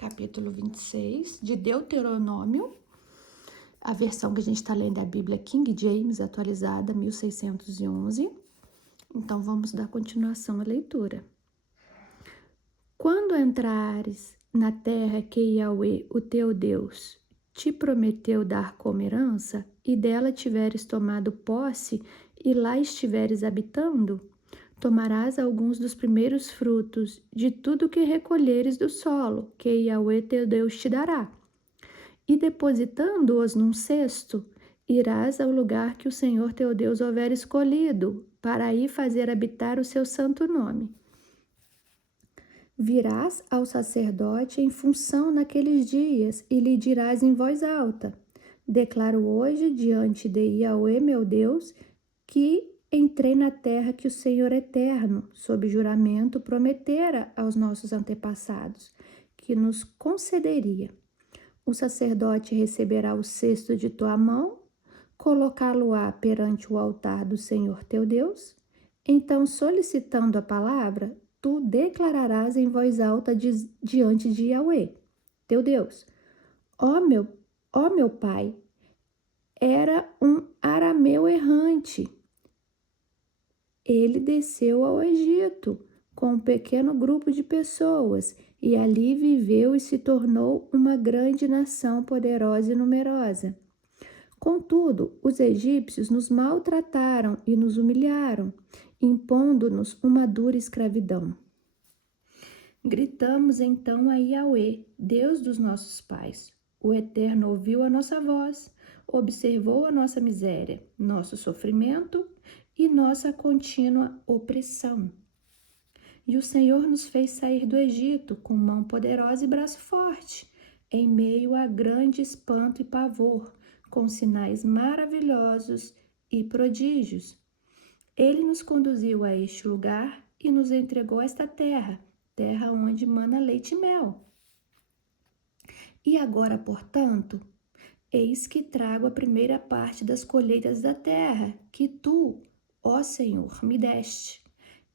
capítulo 26 de Deuteronômio. A versão que a gente está lendo é a Bíblia King James, atualizada, 1611. Então, vamos dar continuação à leitura. Quando entrares na terra que Yahweh, o teu Deus, te prometeu dar como herança, e dela tiveres tomado posse, e lá estiveres habitando, tomarás alguns dos primeiros frutos de tudo que recolheres do solo, que Yahweh teu Deus te dará. E depositando-os num cesto, irás ao lugar que o Senhor teu Deus houver escolhido, para aí fazer habitar o seu santo nome. Virás ao sacerdote em função naqueles dias, e lhe dirás em voz alta: declaro hoje diante de Yahweh meu Deus, que entrei na terra que o Senhor eterno, sob juramento, prometera aos nossos antepassados, que nos concederia. O sacerdote receberá o cesto de tua mão, colocá-lo-á perante o altar do Senhor teu Deus. Então, solicitando a palavra, tu declararás em voz alta diante de Yahweh, teu Deus: ó meu pai, era um arameu errante. Ele desceu ao Egito com um pequeno grupo de pessoas e ali viveu e se tornou uma grande nação poderosa e numerosa. Contudo, os egípcios nos maltrataram e nos humilharam, impondo-nos uma dura escravidão. Gritamos então a Yahweh, Deus dos nossos pais. O Eterno ouviu a nossa voz, observou a nossa miséria, nosso sofrimento e nossa contínua opressão. E o Senhor nos fez sair do Egito com mão poderosa e braço forte, em meio a grande espanto e pavor, com sinais maravilhosos e prodígios. Ele nos conduziu a este lugar e nos entregou esta terra, terra onde mana leite e mel. E agora, portanto, eis que trago a primeira parte das colheitas da terra, que tu, ó Senhor, me deste.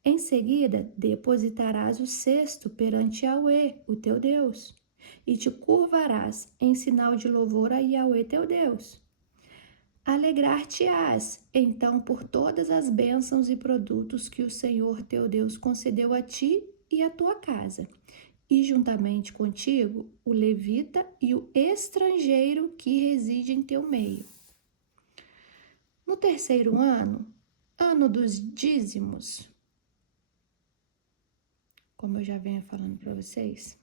Em seguida, depositarás o cesto perante Yahweh, o teu Deus, e te curvarás em sinal de louvor a Yahweh, teu Deus. Alegrar-te-ás, então, por todas as bênçãos e produtos que o Senhor, teu Deus, concedeu a ti e à tua casa, e juntamente contigo o levita e o estrangeiro que reside em teu meio. No terceiro ano, ano dos dízimos, como eu já venho falando para vocês,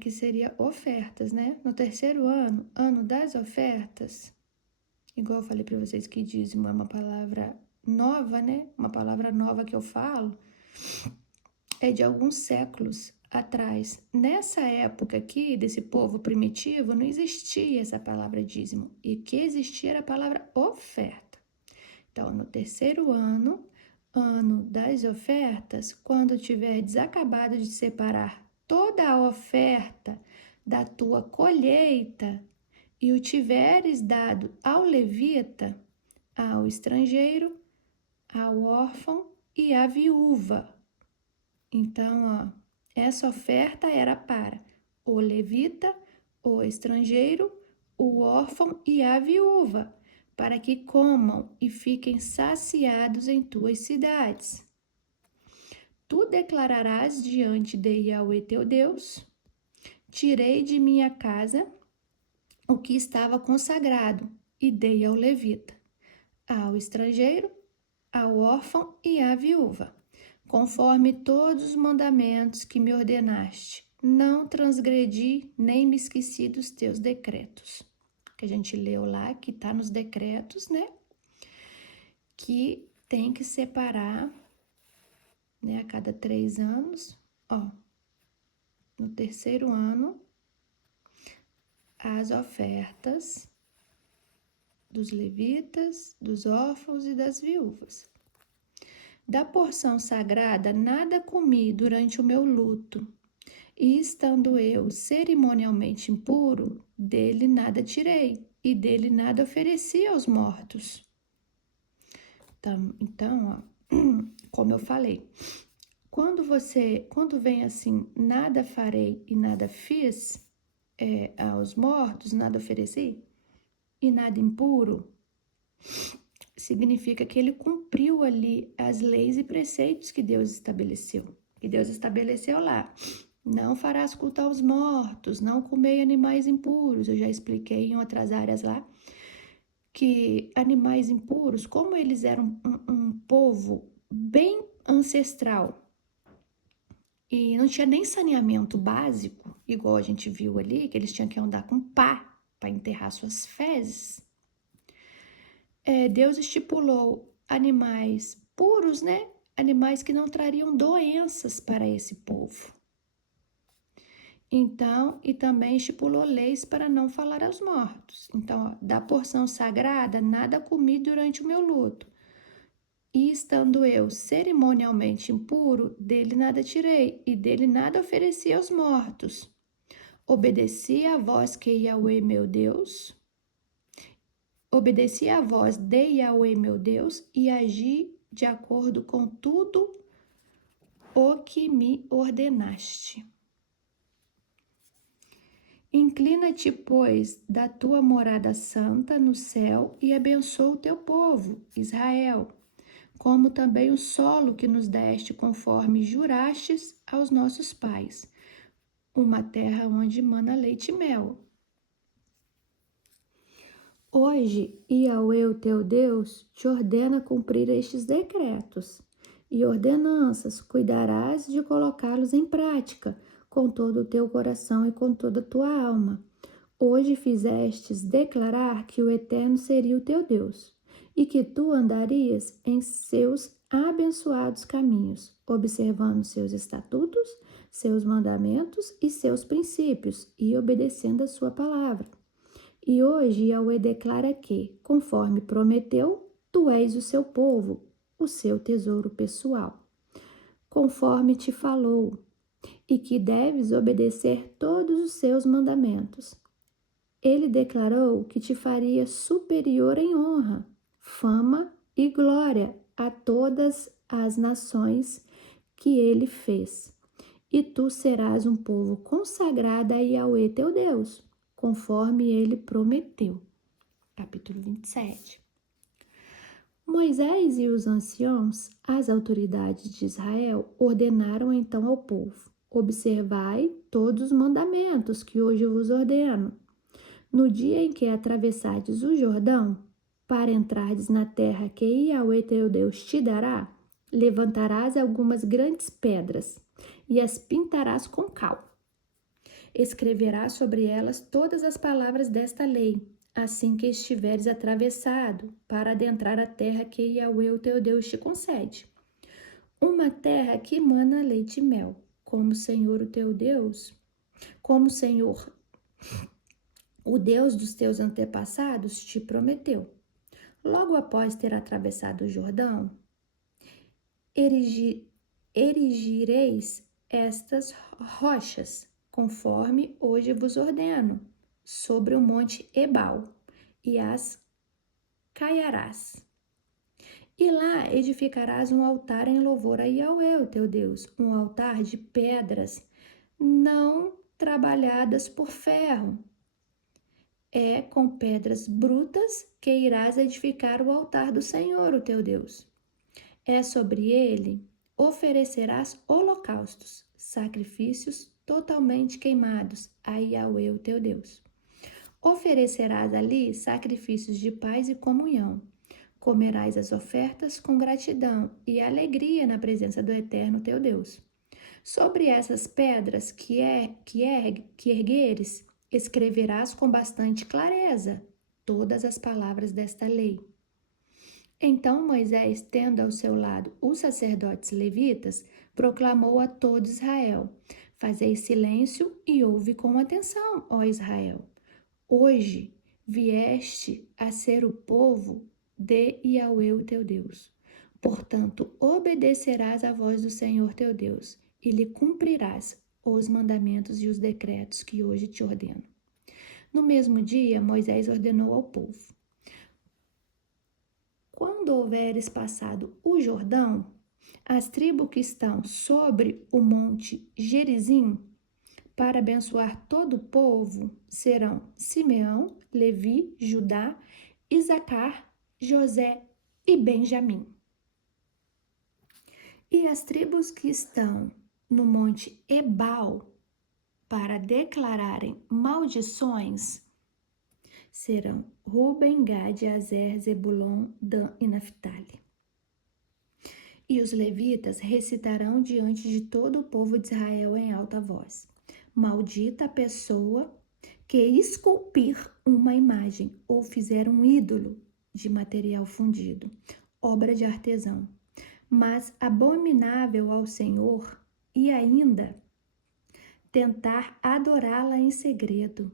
que seria ofertas, né? No terceiro ano, ano das ofertas, igual eu falei para vocês que dízimo é uma palavra nova, né? Uma palavra nova que eu falo, é de alguns séculos atrás. Nessa época aqui, desse povo primitivo, não existia essa palavra dízimo. E que existia era a palavra oferta. Então, no terceiro ano, ano das ofertas, quando tiveres acabado de separar toda a oferta da tua colheita e o tiveres dado ao levita, ao estrangeiro, ao órfão e à viúva. Então, essa oferta era para o levita, o estrangeiro, o órfão e a viúva, para que comam e fiquem saciados em tuas cidades. Tu declararás diante de Yahweh teu Deus: tirei de minha casa o que estava consagrado e dei ao levita, ao estrangeiro, ao órfão e à viúva, conforme todos os mandamentos que me ordenaste. Não transgredi nem me esqueci dos teus decretos. Que a gente leu lá, que está nos decretos, né? Que tem que separar, né, a cada 3 anos, no terceiro ano, as ofertas dos levitas, dos órfãos e das viúvas. Da porção sagrada nada comi durante o meu luto, e estando eu cerimonialmente impuro, dele nada tirei, e dele nada ofereci aos mortos. Então, como eu falei, Quando vem assim, nada farei e nada fiz aos mortos, nada ofereci e nada impuro, significa que ele cumpriu ali as leis e preceitos que Deus estabeleceu. Que Deus estabeleceu lá. Não farás culto aos mortos, não comei animais impuros. Eu já expliquei em outras áreas lá que animais impuros, como eles eram um povo bem ancestral, e não tinha nem saneamento básico, igual a gente viu ali, que eles tinham que andar com pá para enterrar suas fezes. Deus estipulou animais puros, né? Animais que não trariam doenças para esse povo. Então, e também estipulou leis para não falar aos mortos. Então, ó, da porção sagrada, nada comi durante o meu luto. E estando eu cerimonialmente impuro, dele nada tirei, e dele nada ofereci aos mortos. Obedeci à voz que Yahweh meu Deus, obedeci à voz de Yahweh meu Deus, e agi de acordo com tudo o que me ordenaste. Inclina-te, pois, da tua morada santa no céu e abençoa o teu povo, Israel, como também o solo que nos deste, conforme jurastes aos nossos pais, uma terra onde mana leite e mel. Hoje, Yahweh, o teu Deus, te ordena cumprir estes decretos e ordenanças, cuidarás de colocá-los em prática com todo o teu coração e com toda a tua alma. Hoje fizestes declarar que o Eterno seria o teu Deus e que tu andarias em seus abençoados caminhos, observando seus estatutos, seus mandamentos e seus princípios e obedecendo a sua palavra. E hoje Yahweh declara que, conforme prometeu, tu és o seu povo, o seu tesouro pessoal, conforme te falou, e que deves obedecer todos os seus mandamentos. Ele declarou que te faria superior em honra, fama e glória a todas as nações que ele fez. E tu serás um povo consagrado a Yahweh teu Deus, conforme ele prometeu. Capítulo 27. Moisés e os anciãos, as autoridades de Israel, ordenaram então ao povo: observai todos os mandamentos que hoje vos ordeno. No dia em que atravessardes o Jordão, para entrardes na terra que Yahweh teu Deus te dará, levantarás algumas grandes pedras e as pintarás com cal. Escreverás sobre elas todas as palavras desta lei, assim que estiveres atravessado, para adentrar a terra que Yahweh o teu Deus te concede. Uma terra que emana leite e mel, como o Senhor o teu Deus, como o Senhor, o Deus dos teus antepassados, te prometeu. Logo após ter atravessado o Jordão, erigireis estas rochas, conforme hoje vos ordeno, sobre o monte Ebal, e as caiarás. E lá edificarás um altar em louvor a Yahweh, o teu Deus, um altar de pedras não trabalhadas por ferro. É com pedras brutas que irás edificar o altar do Senhor, o teu Deus. É sobre ele oferecerás holocaustos, sacrifícios totalmente queimados a Yahweh, o teu Deus. Oferecerás ali sacrifícios de paz e comunhão. Comerás as ofertas com gratidão e alegria na presença do Eterno, teu Deus. Sobre essas pedras que ergueres, escreverás com bastante clareza todas as palavras desta lei. Então Moisés, tendo ao seu lado os sacerdotes levitas, proclamou a todo Israel: fazei silêncio e ouve com atenção, ó Israel. Hoje vieste a ser o povo de Yahweh, o teu Deus. Portanto, obedecerás à voz do Senhor teu Deus e lhe cumprirás os mandamentos e os decretos que hoje te ordeno. No mesmo dia, Moisés ordenou ao povo: quando houveres passado o Jordão, As tribos que estão sobre o monte Gerizim, para abençoar todo o povo, serão Simeão, Levi, Judá, Isacar, José e Benjamim. E as tribos que estão no monte Ebal, para declararem maldições, serão Ruben, Gade, Azer, Zebulon, Dan e Naphtali. E os levitas recitarão diante de todo o povo de Israel em alta voz: maldita a pessoa que esculpir uma imagem ou fizer um ídolo de material fundido, obra de artesão, mas abominável ao Senhor, e ainda tentar adorá-la em segredo.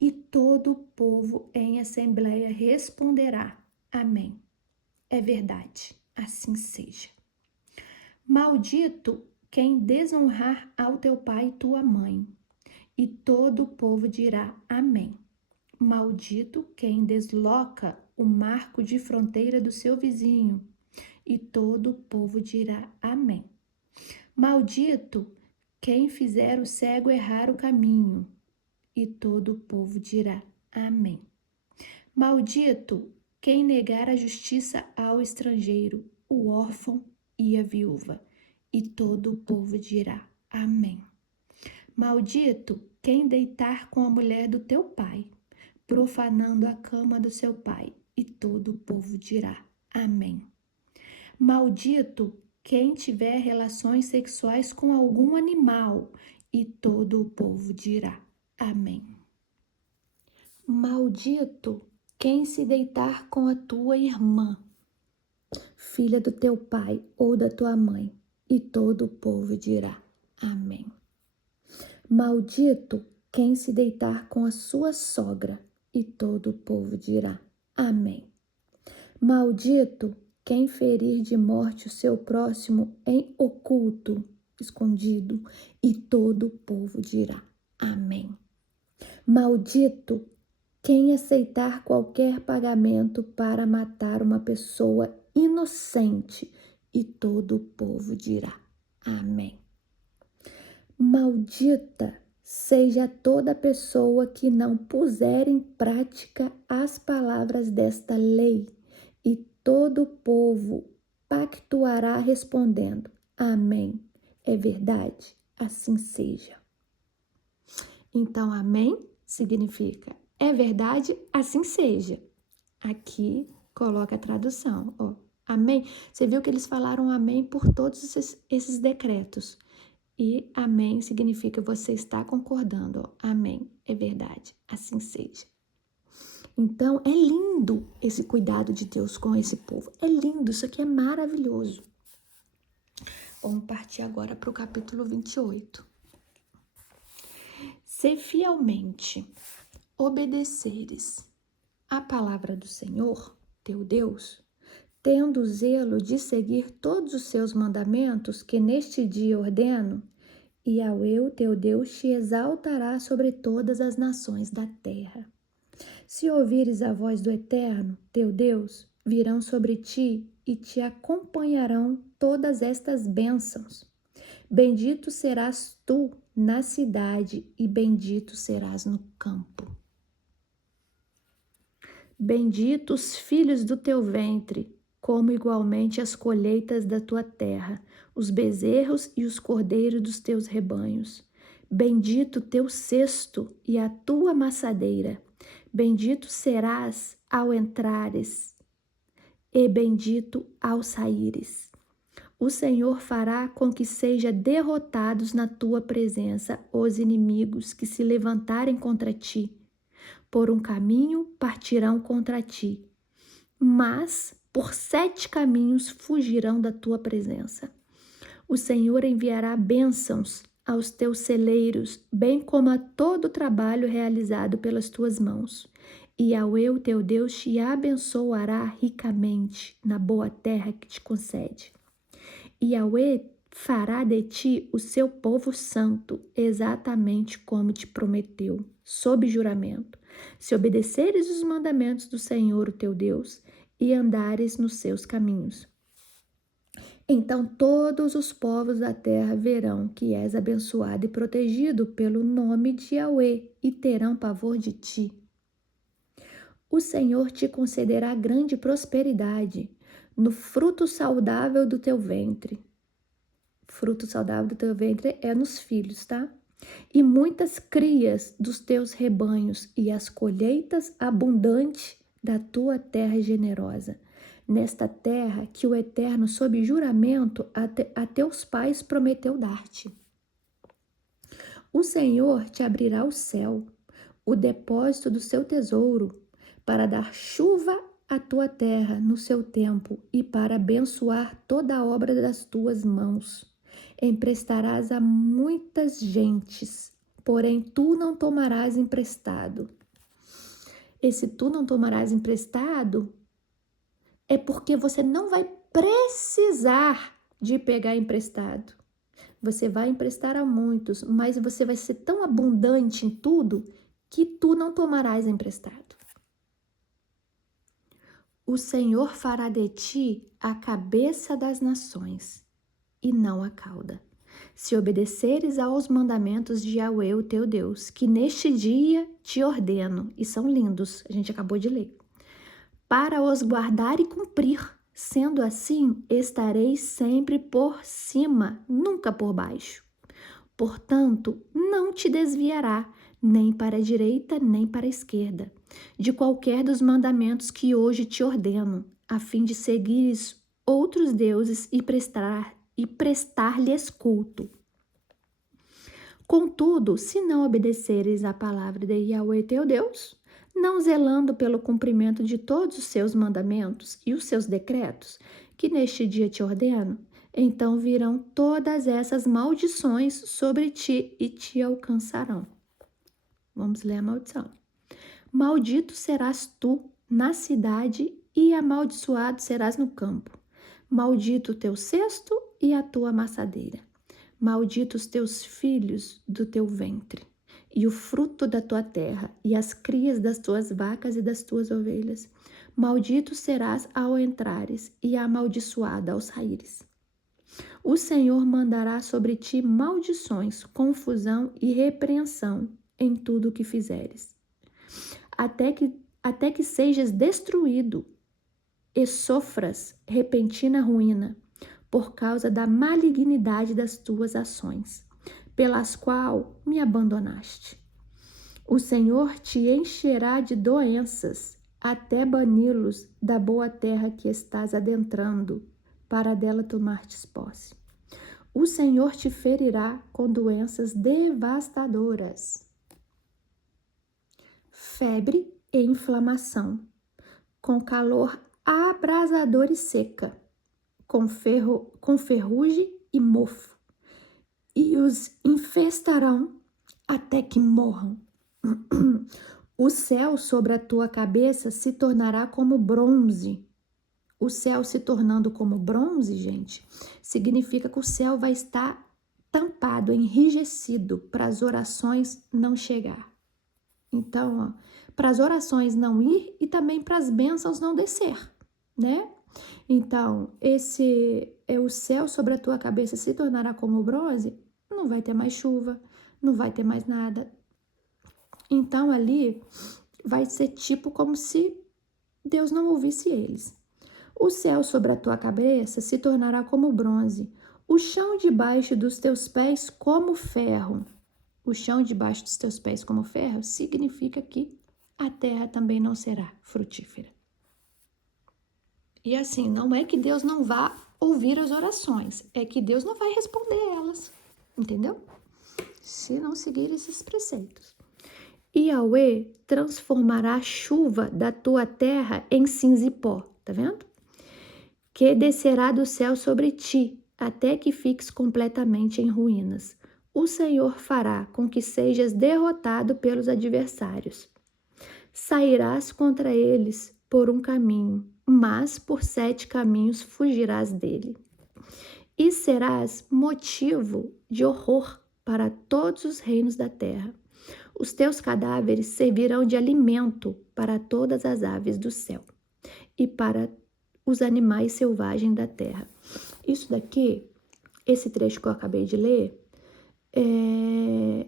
E todo o povo em assembleia responderá: Amém. É verdade, assim seja. Maldito quem desonrar ao teu pai e tua mãe. E todo o povo dirá: Amém. Maldito quem desloca o marco de fronteira do seu vizinho. E todo o povo dirá: Amém. Maldito quem fizer o cego errar o caminho. E todo o povo dirá: Amém. Maldito quem negar a justiça ao estrangeiro, o órfão e a viúva. E todo o povo dirá: Amém. Maldito quem deitar com a mulher do teu pai, profanando a cama do seu pai. E todo o povo dirá: Amém. Maldito quem tiver relações sexuais com algum animal. E todo o povo dirá: Amém. Maldito quem se deitar com a tua irmã, filha do teu pai ou da tua mãe. E todo o povo dirá: Amém. Maldito quem se deitar com a sua sogra. E todo o povo dirá: Amém. Maldito quem ferir de morte o seu próximo em oculto, escondido. E todo o povo dirá: Amém. Maldito quem aceitar qualquer pagamento para matar uma pessoa inocente. E todo o povo dirá: Amém. Maldita seja toda pessoa que não puser em prática as palavras desta lei. E todo o povo pactuará respondendo: Amém. É verdade, assim seja. Então, amém significa: é verdade, assim seja. Aqui coloca a tradução, ó. Amém. Você viu que eles falaram amém por todos esses decretos. E amém significa você está concordando, ó. Amém. É verdade, assim seja. Então, é lindo esse cuidado de Deus com esse povo. É lindo, isso aqui é maravilhoso. Vamos partir agora para o capítulo 28. Se fielmente obedeceres a palavra do Senhor, teu Deus, tendo zelo de seguir todos os seus mandamentos que neste dia ordeno, e ao eu, teu Deus, te exaltará sobre todas as nações da terra. Se ouvires a voz do Eterno, teu Deus, virão sobre ti e te acompanharão todas estas bênçãos. Bendito serás tu na cidade e bendito serás no campo. Benditos filhos do teu ventre, como igualmente as colheitas da tua terra, os bezerros e os cordeiros dos teus rebanhos. Bendito teu cesto e a tua amassadeira. Bendito serás ao entrares e bendito ao saíres. O Senhor fará com que sejam derrotados na tua presença os inimigos que se levantarem contra ti. Por um caminho partirão contra ti, mas por 7 caminhos fugirão da tua presença. O Senhor enviará bênçãos aos teus celeiros, bem como a todo o trabalho realizado pelas tuas mãos. E ao eu, teu Deus, te abençoará ricamente na boa terra que te concede. E Yahweh fará de ti o seu povo santo, exatamente como te prometeu, sob juramento, se obedeceres os mandamentos do Senhor, o teu Deus, e andares nos seus caminhos. Então todos os povos da terra verão que és abençoado e protegido pelo nome de Yahweh e terão pavor de ti. O Senhor te concederá grande prosperidade no fruto saudável do teu ventre. Fruto saudável do teu ventre é nos filhos, tá? E muitas crias dos teus rebanhos e as colheitas abundantes da tua terra generosa. Nesta terra que o Eterno, sob juramento, a teus pais prometeu dar-te. O Senhor te abrirá o céu, o depósito do seu tesouro, para dar chuva à tua terra no seu tempo e para abençoar toda a obra das tuas mãos. Emprestarás a muitas gentes, porém tu não tomarás emprestado. Esse tu não tomarás emprestado é porque você não vai precisar de pegar emprestado. Você vai emprestar a muitos, mas você vai ser tão abundante em tudo que tu não tomarás emprestado. O Senhor fará de ti a cabeça das nações e não a cauda, se obedeceres aos mandamentos de Yahweh, o teu Deus, que neste dia te ordeno, e são lindos, a gente acabou de ler, para os guardar e cumprir. Sendo assim, estareis sempre por cima, nunca por baixo. Portanto, não te desviará, nem para a direita, nem para a esquerda, de qualquer dos mandamentos que hoje te ordeno, a fim de seguires outros deuses e prestar-lhes culto. Contudo, se não obedeceres à palavra de Yahweh teu Deus, não zelando pelo cumprimento de todos os seus mandamentos e os seus decretos, que neste dia te ordeno, então virão todas essas maldições sobre ti e te alcançarão. Vamos ler a maldição. Maldito serás tu na cidade e amaldiçoado serás no campo. Maldito o teu cesto e a tua amassadeira. Malditos teus filhos do teu ventre, e o fruto da tua terra, e as crias das tuas vacas e das tuas ovelhas. Maldito serás ao entrares, e amaldiçoada ao saíres. O Senhor mandará sobre ti maldições, confusão e repreensão em tudo o que fizeres, até que sejas destruído e sofras repentina ruína, por causa da malignidade das tuas ações, pelas qual me abandonaste. O Senhor te encherá de doenças, até bani-los da boa terra que estás adentrando, para dela tomartes posse. O Senhor te ferirá com doenças devastadoras, febre e inflamação, com calor abrasador e seca, com ferrugem e mofo, e os infestarão até que morram. O céu sobre a tua cabeça se tornará como bronze. O céu se tornando como bronze, gente, significa que o céu vai estar tampado, enrijecido, para as orações não chegar. Então, para as orações não ir e também para as bênçãos não descer, né? Então, esse é o céu sobre a tua cabeça se tornará como bronze, não vai ter mais chuva, não vai ter mais nada. Então, ali vai ser tipo como se Deus não ouvisse eles. O céu sobre a tua cabeça se tornará como bronze, o chão debaixo dos teus pés como ferro. O chão debaixo dos teus pés como ferro significa que a terra também não será frutífera. E assim, não é que Deus não vá ouvir as orações, é que Deus não vai responder elas, entendeu? Se não seguir esses preceitos. Yahweh transformará a chuva da tua terra em cinza e pó, tá vendo? Que descerá do céu sobre ti, até que fiques completamente em ruínas. O Senhor fará com que sejas derrotado pelos adversários. Sairás contra eles por um caminho, mas por 7 caminhos fugirás dele. E serás motivo de horror para todos os reinos da terra. Os teus cadáveres servirão de alimento para todas as aves do céu e para os animais selvagens da terra. Isso daqui, esse trecho que eu acabei de ler, é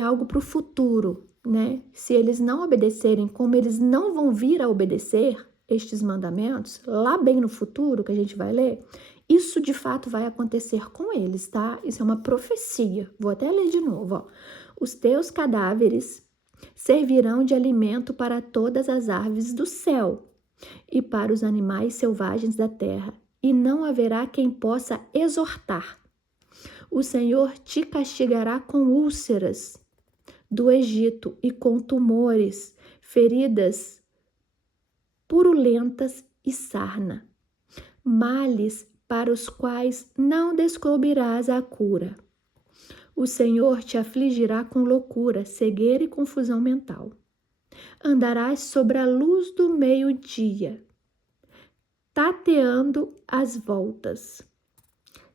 algo para o futuro, né? Se eles não obedecerem, como eles não vão vir a obedecer estes mandamentos, lá bem no futuro, que a gente vai ler, isso de fato vai acontecer com eles, tá? Isso é uma profecia. Vou até ler de novo, ó. Os teus cadáveres servirão de alimento para todas as aves do céu e para os animais selvagens da terra, e não haverá quem possa exortar. O Senhor te castigará com úlceras do Egito e com tumores, feridas purulentas e sarna, males para os quais não descobrirás a cura. O Senhor te afligirá com loucura, cegueira e confusão mental. Andarás sobre a luz do meio-dia, tateando as voltas,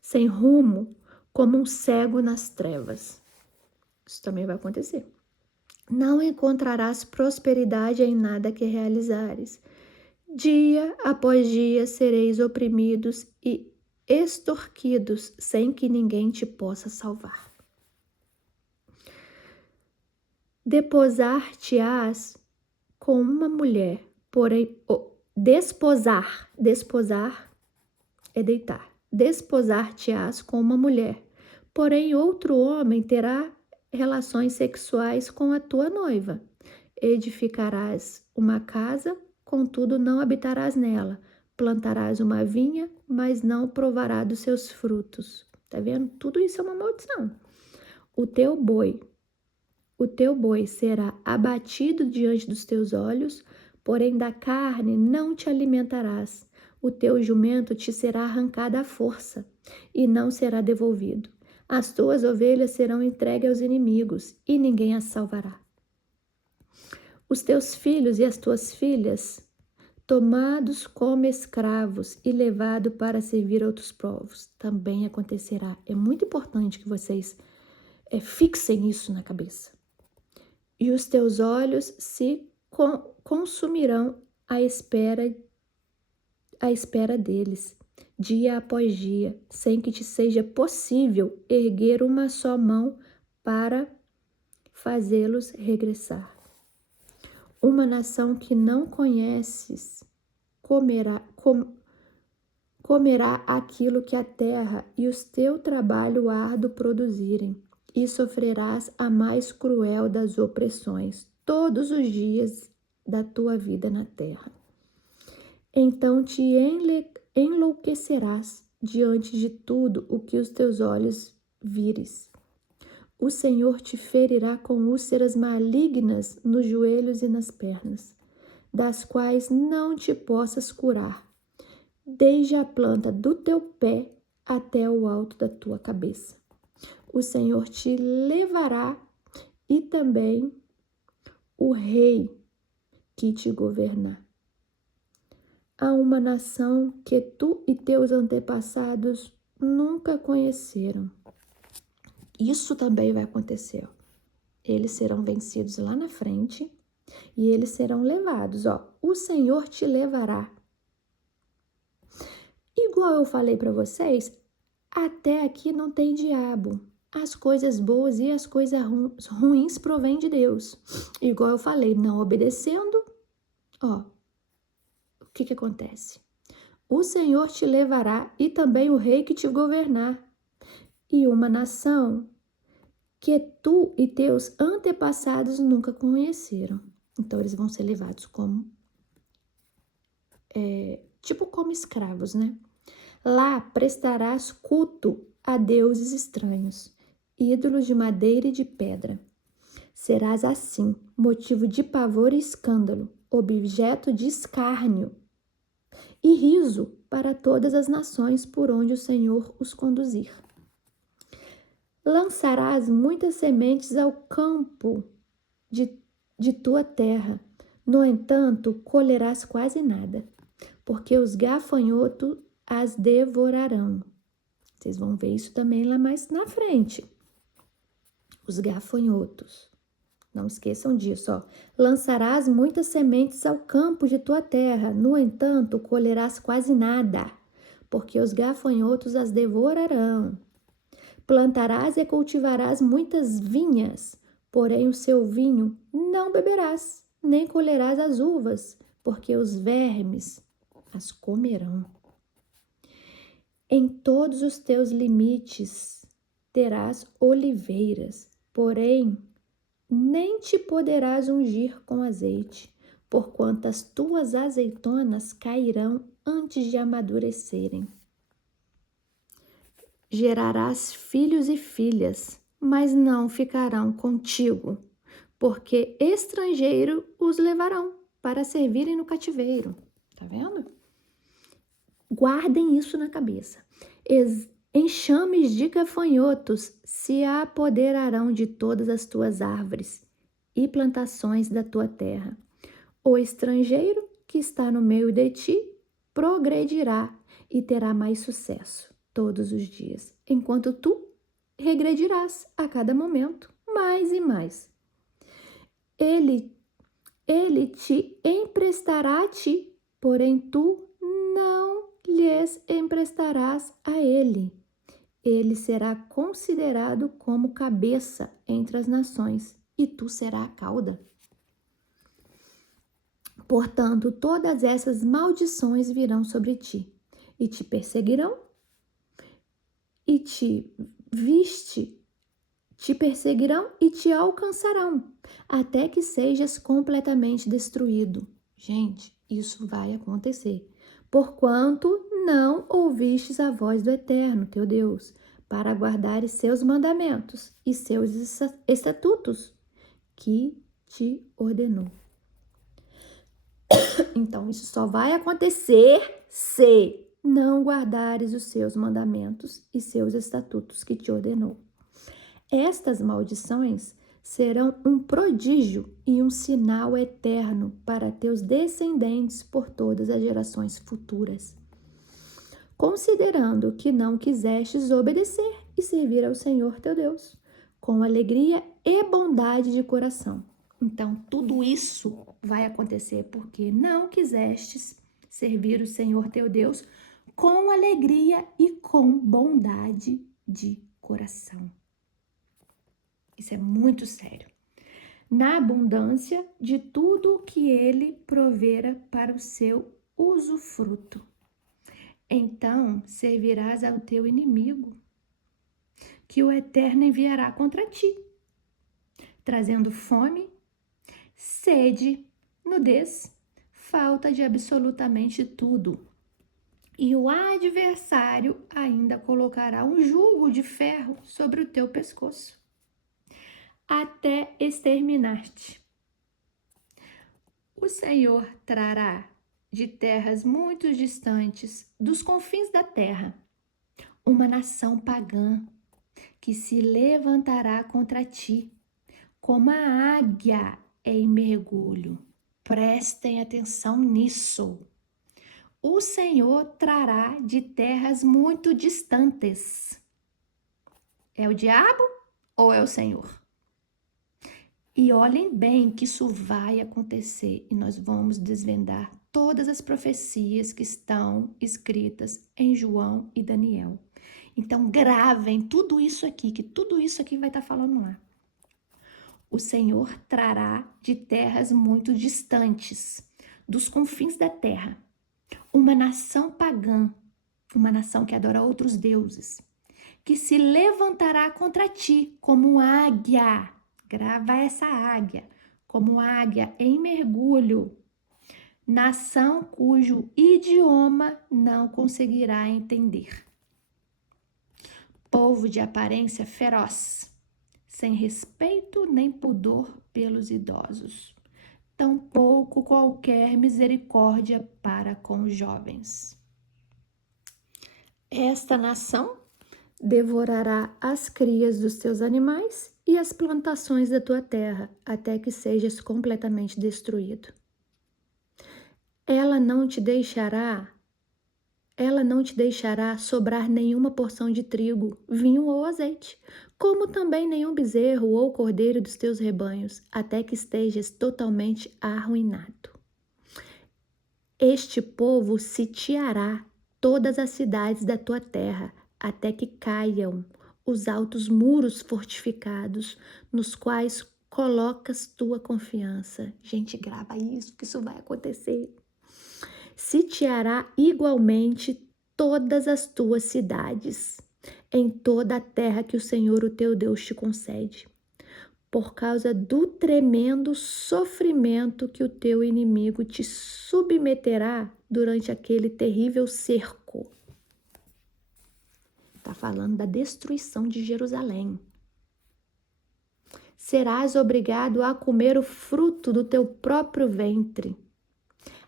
sem rumo, como um cego nas trevas. Isso também vai acontecer. Não encontrarás prosperidade em nada que realizares. Dia após dia sereis oprimidos e extorquidos, sem que ninguém te possa salvar. Desposar-te-ás com uma mulher, porém, desposar é deitar. Desposar-te-ás com uma mulher, porém outro homem terá relações sexuais com a tua noiva. Edificarás uma casa, contudo não habitarás nela. Plantarás uma vinha, mas não provará dos seus frutos. Tá vendo? Tudo isso é uma maldição. O teu boi será abatido diante dos teus olhos, porém da carne não te alimentarás. O teu jumento te será arrancado à força e não será devolvido. As tuas ovelhas serão entregues aos inimigos e ninguém as salvará. Os teus filhos e as tuas filhas, tomados como escravos e levados para servir outros povos, também acontecerá. É muito importante que vocês fixem isso na cabeça. E os teus olhos se consumirão à espera deles, dia após dia, sem que te seja possível erguer uma só mão para fazê-los regressar. Uma nação que não conheces comerá aquilo que a terra e o teu trabalho árduo produzirem, e sofrerás a mais cruel das opressões todos os dias da tua vida na terra. Então te enlouquecerás diante de tudo o que os teus olhos vires. O Senhor te ferirá com úlceras malignas nos joelhos e nas pernas, das quais não te possas curar, desde a planta do teu pé até o alto da tua cabeça. O Senhor te levará e também o rei que te governar a uma nação que tu e teus antepassados nunca conheceram. Isso também vai acontecer. Eles serão vencidos lá na frente e eles serão levados. O Senhor te levará. Igual eu falei para vocês, até aqui não tem diabo. As coisas boas e as coisas ruins provêm de Deus. Igual eu falei, não obedecendo, o que acontece? O Senhor te levará e também o rei que te governar. E uma nação que tu e teus antepassados nunca conheceram. Então, eles vão ser levados como escravos, né? Lá prestarás culto a deuses estranhos, ídolos de madeira e de pedra. Serás assim motivo de pavor e escândalo, objeto de escárnio e riso para todas as nações por onde o Senhor os conduzir. Lançarás muitas sementes ao campo de tua terra. No entanto, colherás quase nada, porque os gafanhotos as devorarão. Vocês vão ver isso também lá mais na frente. Os gafanhotos. Não esqueçam disso, Lançarás muitas sementes ao campo de tua terra. No entanto, colherás quase nada, porque os gafanhotos as devorarão. Plantarás e cultivarás muitas vinhas, porém o seu vinho não beberás, nem colherás as uvas, porque os vermes as comerão. Em todos os teus limites terás oliveiras, porém nem te poderás ungir com azeite, porquanto as tuas azeitonas cairão antes de amadurecerem. Gerarás filhos e filhas, mas não ficarão contigo, porque estrangeiro os levarão para servirem no cativeiro. Tá vendo? Guardem isso na cabeça. Enxames de gafanhotos se apoderarão de todas as tuas árvores e plantações da tua terra. O estrangeiro que está no meio de ti progredirá e terá mais sucesso todos os dias, enquanto tu regredirás a cada momento mais e mais. Ele te emprestará a ti, porém tu não lhes emprestarás a ele. Ele será considerado como cabeça entre as nações, e tu serás a cauda. Portanto, todas essas maldições virão sobre ti, e te perseguirão, e te perseguirão e te alcançarão, até que sejas completamente destruído. Gente, isso vai acontecer. Porquanto não ouvistes a voz do Eterno, teu Deus, para guardares seus mandamentos e seus estatutos, que te ordenou. Então, isso só vai acontecer se não guardares os seus mandamentos e seus estatutos que te ordenou. Estas maldições serão um prodígio e um sinal eterno para teus descendentes por todas as gerações futuras. Considerando que não quisestes obedecer e servir ao Senhor teu Deus, com alegria e bondade de coração. Então, tudo isso vai acontecer porque não quisestes servir o Senhor teu Deus com alegria e com bondade de coração. Isso é muito sério. Na abundância de tudo que ele provera para o seu usufruto. Então servirás ao teu inimigo, que o Eterno enviará contra ti, trazendo fome, sede, nudez, falta de absolutamente tudo. E o adversário ainda colocará um jugo de ferro sobre o teu pescoço, até exterminar-te. O Senhor trará de terras muito distantes, dos confins da terra, uma nação pagã que se levantará contra ti, como a águia em mergulho. Prestem atenção nisso. O Senhor trará de terras muito distantes. É o diabo ou é o Senhor? E olhem bem que isso vai acontecer e nós vamos desvendar todas as profecias que estão escritas em João e Daniel. Então gravem tudo isso aqui, que tudo isso aqui vai estar falando lá. O Senhor trará de terras muito distantes, dos confins da terra, uma nação pagã, uma nação que adora outros deuses, que se levantará contra ti como águia. Grava essa águia, como águia em mergulho, nação cujo idioma não conseguirá entender. Povo de aparência feroz, sem respeito nem pudor pelos idosos, tampouco qualquer misericórdia para com os jovens. Esta nação devorará as crias dos teus animais e as plantações da tua terra, até que sejas completamente destruído. Ela não te deixará sobrar nenhuma porção de trigo, vinho ou azeite, como também nenhum bezerro ou cordeiro dos teus rebanhos, até que estejas totalmente arruinado. Este povo sitiará todas as cidades da tua terra, até que caiam os altos muros fortificados, nos quais colocas tua confiança. Gente, grava isso, que isso vai acontecer. Sitiará igualmente todas as tuas cidades, em toda a terra que o Senhor, o teu Deus, te concede, por causa do tremendo sofrimento que o teu inimigo te submeterá durante aquele terrível cerco. Está falando da destruição de Jerusalém. Serás obrigado a comer o fruto do teu próprio ventre,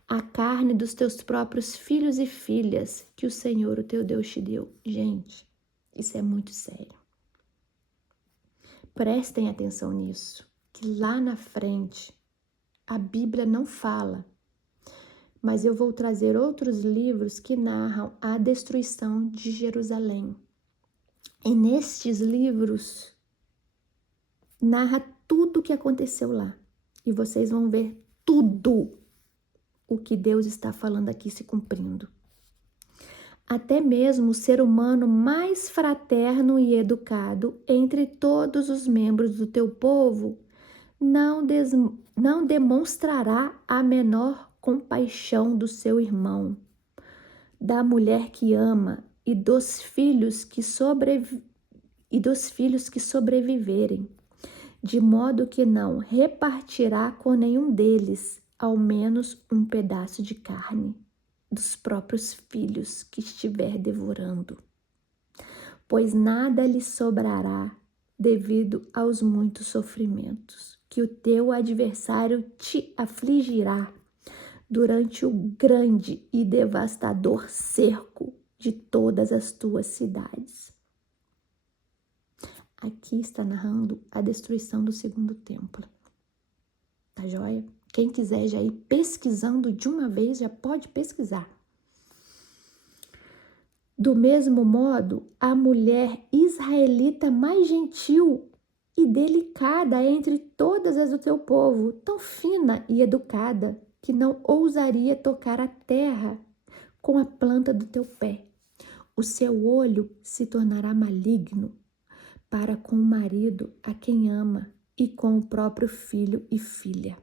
a carne dos teus próprios filhos e filhas, que o Senhor, o teu Deus, te deu. Gente, isso é muito sério. Prestem atenção nisso, que lá na frente a Bíblia não fala, mas eu vou trazer outros livros que narram a destruição de Jerusalém. E nestes livros narra tudo o que aconteceu lá. E vocês vão ver tudo o que Deus está falando aqui se cumprindo. Até mesmo o ser humano mais fraterno e educado entre todos os membros do teu povo não demonstrará a menor compaixão do seu irmão, da mulher que ama e dos filhos que sobreviverem, de modo que não repartirá com nenhum deles ao menos um pedaço de carne dos próprios filhos que estiver devorando, pois nada lhe sobrará devido aos muitos sofrimentos que o teu adversário te afligirá durante o grande e devastador cerco de todas as tuas cidades. Aqui está narrando a destruição do segundo templo. Tá joia? Quem quiser já ir pesquisando de uma vez, já pode pesquisar. Do mesmo modo, a mulher israelita mais gentil e delicada entre todas as do teu povo, tão fina e educada, que não ousaria tocar a terra com a planta do teu pé. O seu olho se tornará maligno para com o marido a quem ama e com o próprio filho e filha,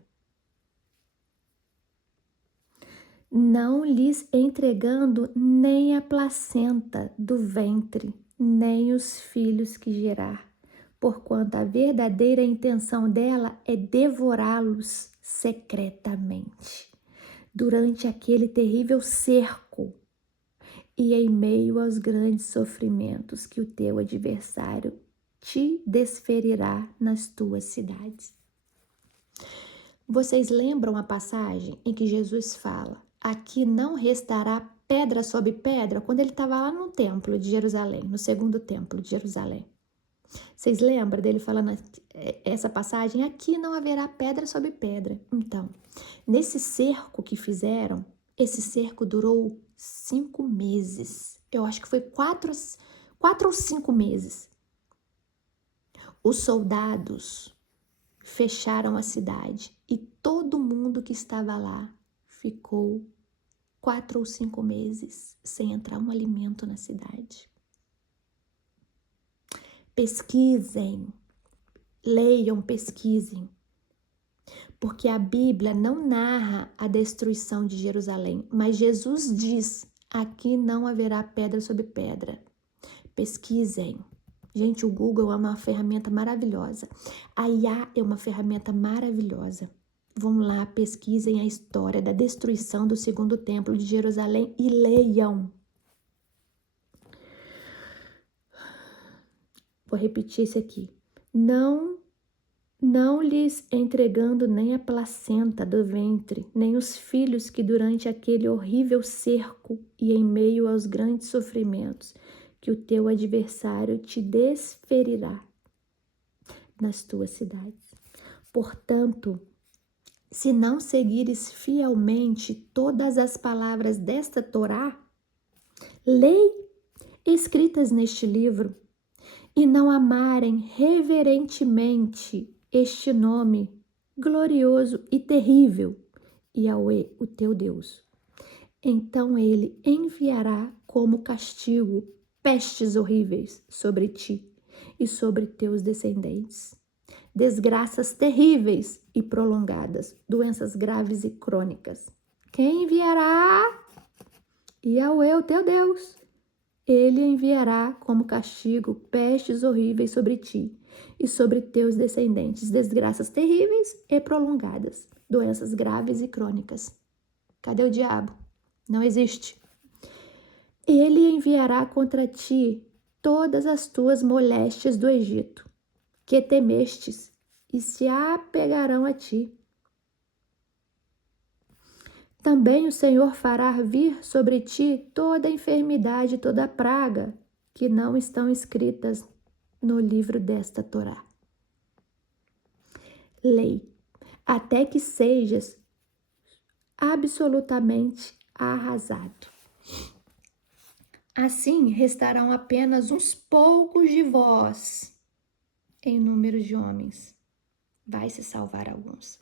não lhes entregando nem a placenta do ventre, nem os filhos que gerar, porquanto a verdadeira intenção dela é devorá-los secretamente, durante aquele terrível cerco e em meio aos grandes sofrimentos que o teu adversário te desferirá nas tuas cidades. Vocês lembram a passagem em que Jesus fala: aqui não restará pedra sobre pedra, quando ele estava lá no templo de Jerusalém, no segundo templo de Jerusalém? Vocês lembram dele falando essa passagem? Aqui não haverá pedra sobre pedra. Então, nesse cerco que fizeram, esse cerco durou 5 meses. Eu acho que foi 4 ou 5 meses. Os soldados fecharam a cidade e todo mundo que estava lá ficou 4 ou 5 meses sem entrar um alimento na cidade. Pesquisem, leiam, pesquisem, porque a Bíblia não narra a destruição de Jerusalém, mas Jesus diz: aqui não haverá pedra sobre pedra. Pesquisem. Gente, o Google é uma ferramenta maravilhosa. A IA é uma ferramenta maravilhosa. Vão lá, pesquisem a história da destruição do segundo templo de Jerusalém e leiam. Vou repetir isso aqui. Não lhes entregando nem a placenta do ventre, nem os filhos que durante aquele horrível cerco e em meio aos grandes sofrimentos que o teu adversário te desferirá nas tuas cidades. Portanto, se não seguires fielmente todas as palavras desta Torá, lei escritas neste livro, e não amarem reverentemente este nome glorioso e terrível, Yahweh, o teu Deus, então ele enviará como castigo pestes horríveis sobre ti e sobre teus descendentes, desgraças terríveis e prolongadas, doenças graves e crônicas. Quem enviará? Yahweh, o teu Deus. Ele enviará como castigo pestes horríveis sobre ti e sobre teus descendentes, desgraças terríveis e prolongadas, doenças graves e crônicas. Cadê o diabo? Não existe. Ele enviará contra ti todas as tuas moléstias do Egito, que temestes, e se apegarão a ti. Também o Senhor fará vir sobre ti toda enfermidade e toda praga que não estão escritas no livro desta Torá. Lei, até que sejas absolutamente arrasado. Assim restarão apenas uns poucos de vós em número de homens. Vai se salvar alguns.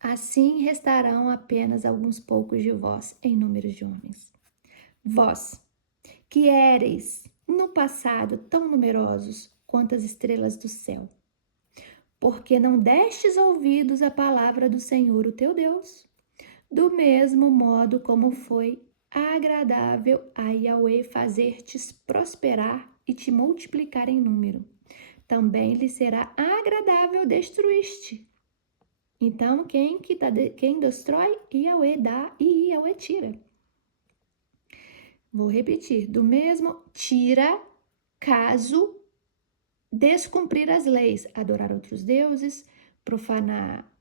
Assim restarão apenas alguns poucos de vós em número de homens. Vós, que éreis no passado tão numerosos quanto as estrelas do céu, porque não destes ouvidos à palavra do Senhor, o teu Deus, do mesmo modo como foi agradável a Yahweh fazer-te prosperar e te multiplicar em número, também lhe será agradável destruir-te. Então, quem destrói, Yahweh dá e Yahweh tira. Vou repetir, do mesmo tira, caso descumprir as leis, adorar outros deuses, profanar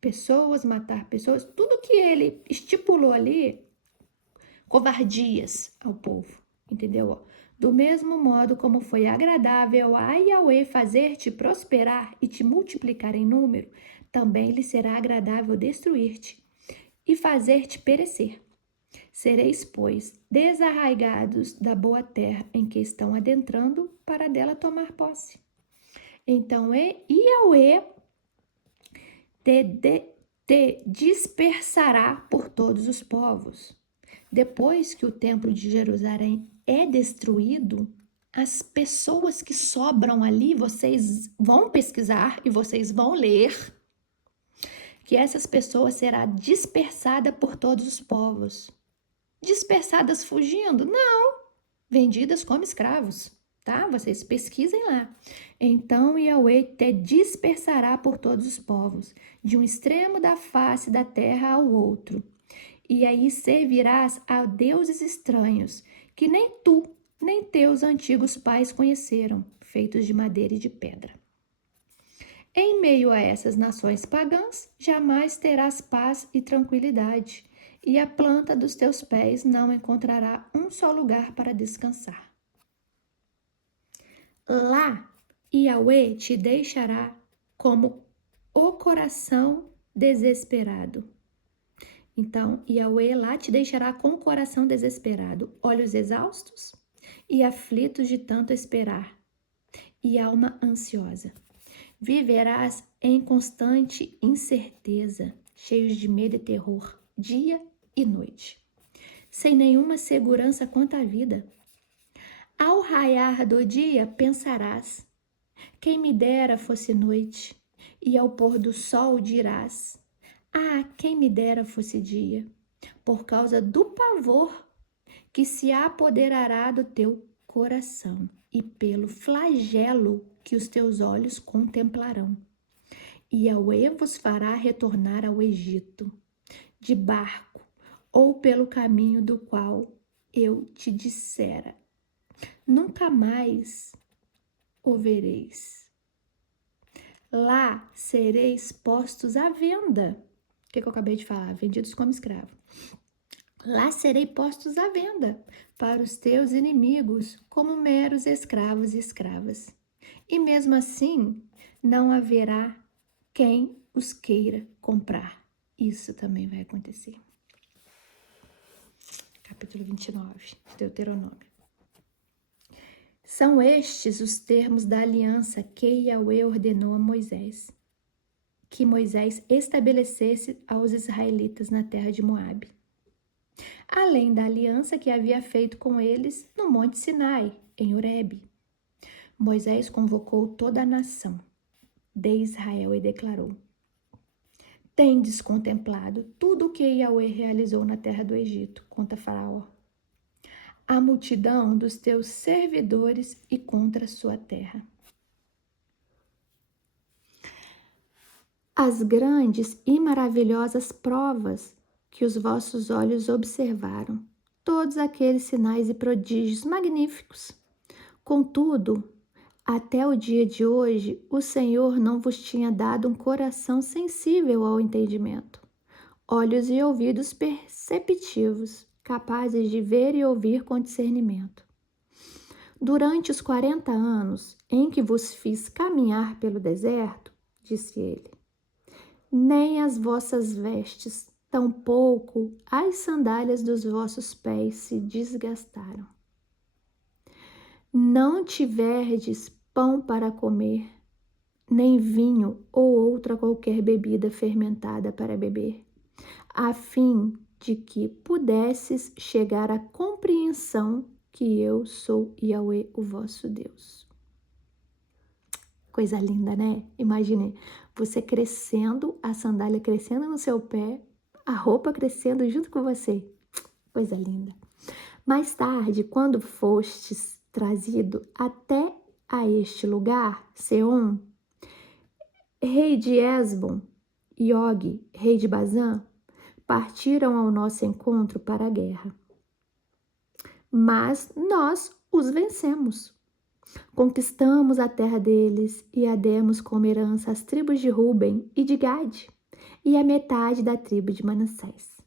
pessoas, matar pessoas, tudo que ele estipulou ali, covardias ao povo, entendeu? Do mesmo modo como foi agradável a Yahweh fazer-te prosperar e te multiplicar em número, também lhe será agradável destruir-te e fazer-te perecer. Sereis, pois, desarraigados da boa terra em que estão adentrando para dela tomar posse. Então, Yahweh te dispersará por todos os povos. Depois que o templo de Jerusalém é destruído, as pessoas que sobram ali, vocês vão pesquisar e vocês vão ler que essas pessoas serão dispersadas por todos os povos. Dispersadas fugindo? Não, vendidas como escravos, tá? Vocês pesquisem lá. Então Yahweh te dispersará por todos os povos, de um extremo da face da terra ao outro. E aí servirás a deuses estranhos, que nem tu, nem teus antigos pais conheceram, feitos de madeira e de pedra. Em meio a essas nações pagãs, jamais terás paz e tranquilidade, e a planta dos teus pés não encontrará um só lugar para descansar. Lá, Yahweh te deixará como o coração desesperado. Então, Yahweh lá te deixará com o coração desesperado, olhos exaustos e aflitos de tanto esperar, e alma ansiosa. Viverás em constante incerteza, cheios de medo e terror, dia e noite, sem nenhuma segurança quanto à vida. Ao raiar do dia, pensarás: quem me dera fosse noite, e ao pôr do sol dirás: ah, quem me dera fosse dia, por causa do pavor que se apoderará do teu coração e pelo flagelo que os teus olhos contemplarão. E Yahweh vos fará retornar ao Egito, de barco, ou pelo caminho do qual eu te dissera. Nunca mais o vereis. Lá sereis postos à venda. O que eu acabei de falar? Vendidos como escravo. Lá serei postos à venda para os teus inimigos como meros escravos e escravas. E mesmo assim, não haverá quem os queira comprar. Isso também vai acontecer. Capítulo 29, Deuteronômio. São estes os termos da aliança que Yahweh ordenou a Moisés, que Moisés estabelecesse aos israelitas na terra de Moabe. além da aliança que havia feito com eles no Monte Sinai, em Horebe. Moisés convocou toda a nação de Israel e declarou: Tendes contemplado tudo o que Yahweh realizou na terra do Egito contra Faraó, a multidão dos teus servidores e contra a sua terra. As grandes e maravilhosas provas que os vossos olhos observaram, todos aqueles sinais e prodígios magníficos. Contudo, até o dia de hoje, o Senhor não vos tinha dado um coração sensível ao entendimento, olhos e ouvidos perceptivos, capazes de ver e ouvir com discernimento. Durante os 40 anos em que vos fiz caminhar pelo deserto, disse ele, nem as vossas vestes, tampouco as sandálias dos vossos pés se desgastaram. Não tiverdes pão para comer, nem vinho ou outra qualquer bebida fermentada para beber, a fim de que pudesses chegar à compreensão que eu sou Yahweh, o vosso Deus. Coisa linda, né? Imagine você crescendo, a sandália crescendo no seu pé, a roupa crescendo junto com você. Coisa linda. Mais tarde, quando fostes trazido até a este lugar, Seom, rei de Esbom, e Og, rei de Bazã, partiram ao nosso encontro para a guerra. Mas nós os vencemos. Conquistamos a terra deles e a demos como herança às tribos de Ruben e de Gade e a metade da tribo de Manassés.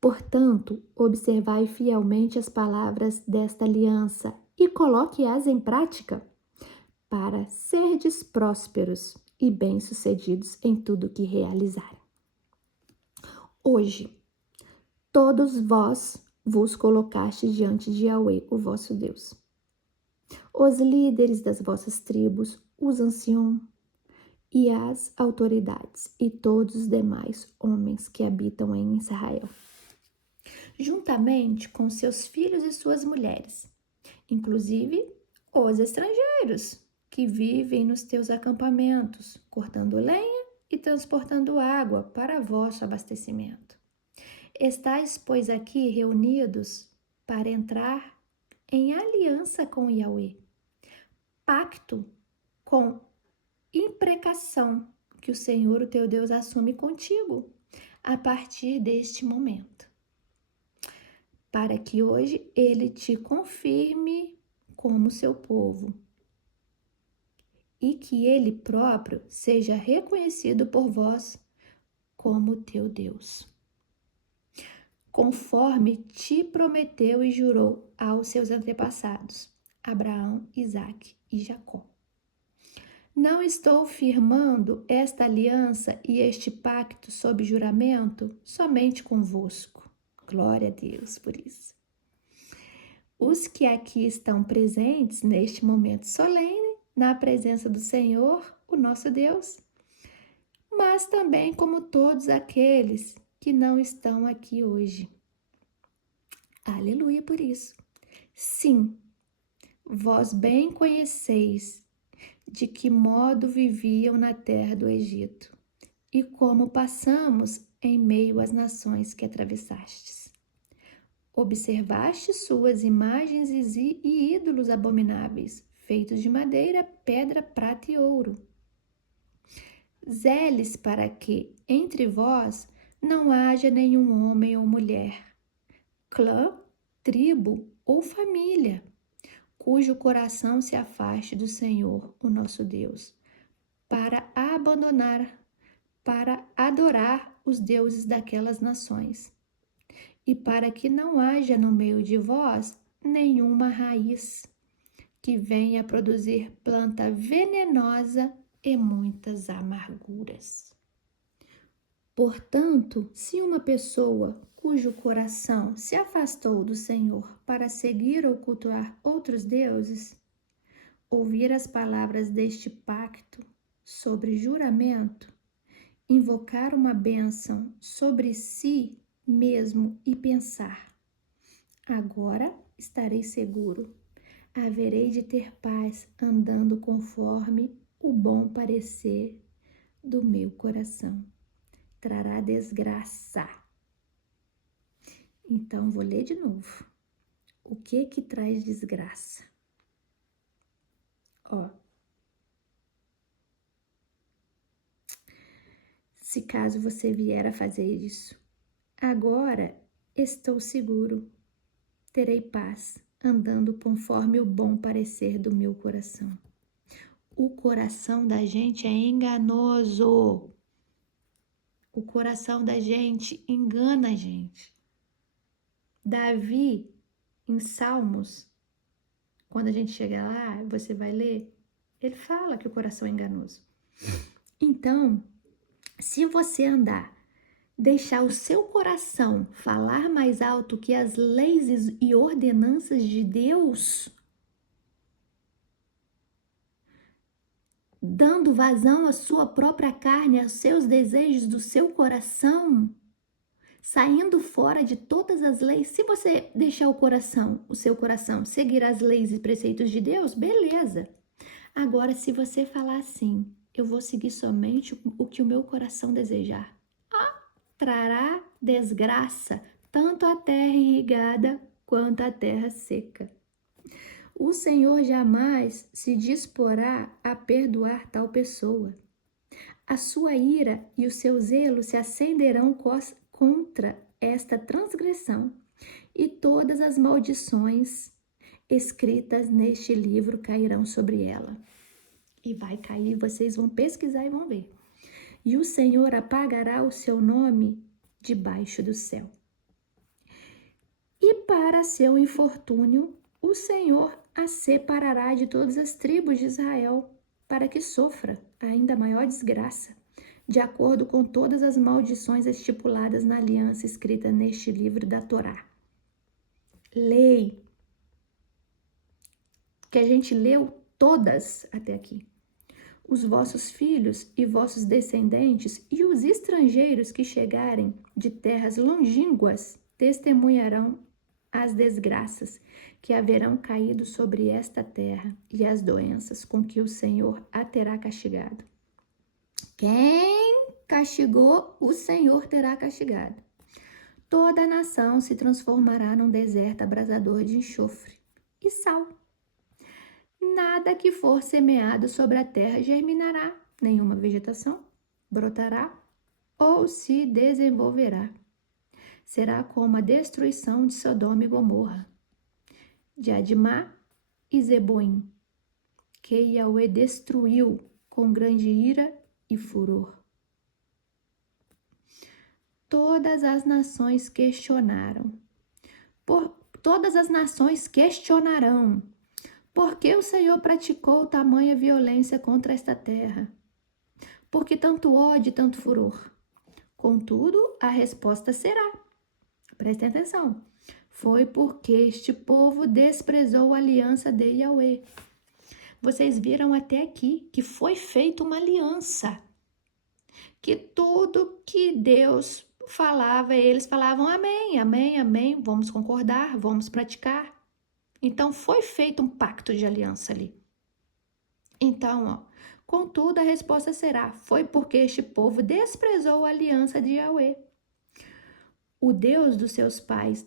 Portanto, observai fielmente as palavras desta aliança e coloque-as em prática para serdes prósperos e bem-sucedidos em tudo que realizarem. Hoje, todos vós vos colocastes diante de Yahweh, o vosso Deus. Os líderes das vossas tribos, os anciãos e as autoridades e todos os demais homens que habitam em Israel, juntamente com seus filhos e suas mulheres, inclusive os estrangeiros que vivem nos teus acampamentos, cortando lenha e transportando água para vosso abastecimento. Estais, pois, aqui reunidos para entrar em aliança com Yahweh, pacto com imprecação que o Senhor, o teu Deus, assume contigo a partir deste momento, para que hoje ele te confirme como seu povo e que ele próprio seja reconhecido por vós como teu Deus, conforme te prometeu e jurou aos seus antepassados, Abraão, Isaque e Jacó. Não estou firmando esta aliança e este pacto sob juramento somente convosco. Glória a Deus por isso. Os que aqui estão presentes neste momento solene, na presença do Senhor, o nosso Deus, mas também como todos aqueles que não estão aqui hoje. Aleluia por isso. Sim, vós bem conheceis de que modo viviam na terra do Egito e como passamos em meio às nações que atravessastes. Observaste suas imagens e ídolos abomináveis, feitos de madeira, pedra, prata e ouro. Zeles para que entre vós não haja nenhum homem ou mulher, clã, tribo ou família, cujo coração se afaste do Senhor, o nosso Deus, para adorar os deuses daquelas nações, e para que não haja no meio de vós nenhuma raiz que venha produzir planta venenosa e muitas amarguras. Portanto, se uma pessoa cujo coração se afastou do Senhor para seguir ou cultuar outros deuses, ouvir as palavras deste pacto sobre juramento, invocar uma bênção sobre si mesmo e pensar: agora estarei seguro, haverei de ter paz andando conforme o bom parecer do meu coração. Trará desgraça. Então, vou ler de novo. O que traz desgraça? Ó, se caso você vier a fazer isso, agora estou seguro, terei paz, andando conforme o bom parecer do meu coração. O coração da gente é enganoso. O coração da gente engana a gente. Davi, em Salmos, quando a gente chegar lá, você vai ler, ele fala que o coração é enganoso. Então, se você deixar o seu coração falar mais alto que as leis e ordenanças de Deus, dando vazão à sua própria carne, aos seus desejos do seu coração, saindo fora de todas as leis. Se você deixar o seu coração, seguir as leis e preceitos de Deus, beleza. Agora, se você falar assim, eu vou seguir somente o que o meu coração desejar, trará desgraça, tanto a terra irrigada quanto a terra seca. O Senhor jamais se disporá a perdoar tal pessoa. A sua ira e o seu zelo se acenderão contra esta transgressão, e todas as maldições escritas neste livro cairão sobre ela. E vai cair, vocês vão pesquisar e vão ver. E o Senhor apagará o seu nome debaixo do céu. E para seu infortúnio, o Senhor a separará de todas as tribos de Israel, para que sofra ainda maior desgraça, de acordo com todas as maldições estipuladas na aliança escrita neste livro da Torá. Lei, que a gente leu todas até aqui. Os vossos filhos e vossos descendentes e os estrangeiros que chegarem de terras longínquas testemunharão as desgraças que haverão caído sobre esta terra e as doenças com que o Senhor a terá castigado. Quem castigou, o Senhor terá castigado. Toda a nação se transformará num deserto abrasador de enxofre e sal. Nada que for semeado sobre a terra germinará, nenhuma vegetação brotará ou se desenvolverá. Será como a destruição de Sodoma e Gomorra, de Admá e Zeboim, que Yahweh destruiu com grande ira e furor. Todas as nações questionarão. Por que o Senhor praticou tamanha violência contra esta terra? Por que tanto ódio e tanto furor? Contudo, a resposta será, prestem atenção, foi porque este povo desprezou a aliança de Yahweh. Vocês viram até aqui que foi feita uma aliança, que tudo que Deus falava, eles falavam amém, amém, amém, vamos concordar, vamos praticar. Então, foi feito um pacto de aliança ali. Então, contudo, a resposta será, foi porque este povo desprezou a aliança de Yahweh, o Deus dos seus pais,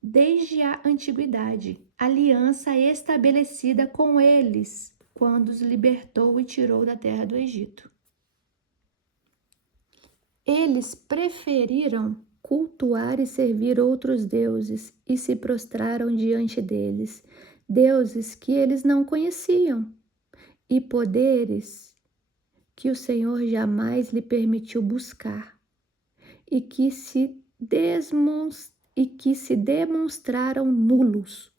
desde a antiguidade, aliança estabelecida com eles, quando os libertou e tirou da terra do Egito. Eles preferiram cultuar e servir outros deuses e se prostraram diante deles, deuses que eles não conheciam, e poderes que o Senhor jamais lhe permitiu buscar, e que se demonstraram nulos.